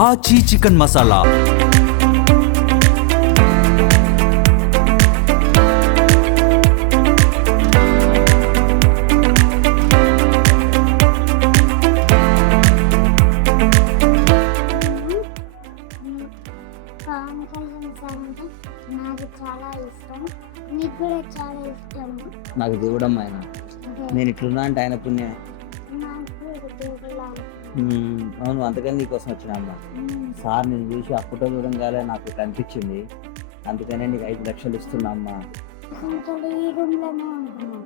ఆచి chicken masala. Pawan Kalyan sir అంటే నాకు చాలా ఇష్టం, మీకు కూడా చాలా ఇష్టం. నాకు దేవుడమ్మ ఆయన. నేను ఇట్లున్నా అంటే ఆయన పుణ్యమే. నాకు దేవుళ్ళ అవును, అందుకని నీకోసం వచ్చిన అమ్మ. సార్ నేను చూసి ఆ ఫోటో చూడంగానే నాకు ఇట్లా అనిపించింది, అందుకనే నీకు 5 లక్షలు ఇస్తున్నా అమ్మ. అసలు ఈ రూమ్లోనే ఉంటున్నాను,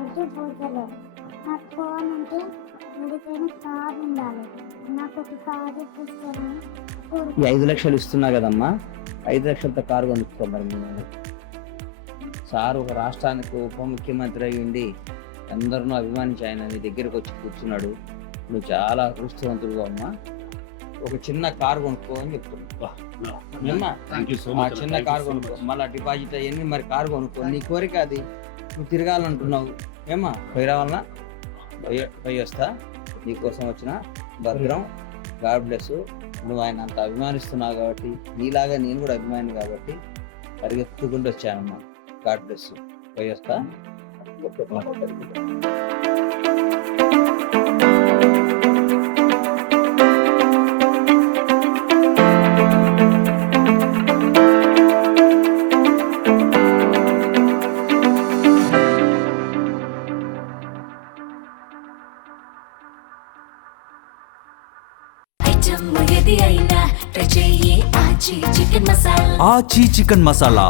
ఎటు పోతలేదు. నాకు ఫోన్ ఉంటే ఎడికైనా కార్ ఉండాలి, నాకు ఒక కార్ ఇప్పిస్తాను. ఈ 5 లక్షలు ఇస్తున్నా కదమ్మా, 5 లక్షలతో కారు కొనుక్కో మరి. నేను సార్ ఒక రాష్ట్రానికి ఉప ముఖ్యమంత్రి అయ్యింది, అందరినూ అభిమానించి ఆయన నీ దగ్గరకు వచ్చి కూర్చున్నాడు. నువ్వు చాలా అదృష్టవంతుడుగా అమ్మా. ఒక చిన్న కారు కొనుక్కో అని చెప్తున్నా. చిన్న కారు కొనుక్కో, మళ్ళీ డిపాజిట్ అయ్యింది, మరి కారు కొనుక్కో. నీ కోరిక అది, నువ్వు తిరగాలంటున్నావు. ఏమ్మా పోయి రావాలన్నా పోయి వస్తా. నీకోసం వచ్చిన భద్రం. God bless. నువ్వు ఆయన అంత అభిమానిస్తున్నావు కాబట్టి, నీలాగా నేను కూడా అభిమాని కాబట్టి పరిగెత్తుకుంటూ వచ్చానమ్మా. God bless. పోయి వస్తా. ఆచి చికెన్ మసాలా.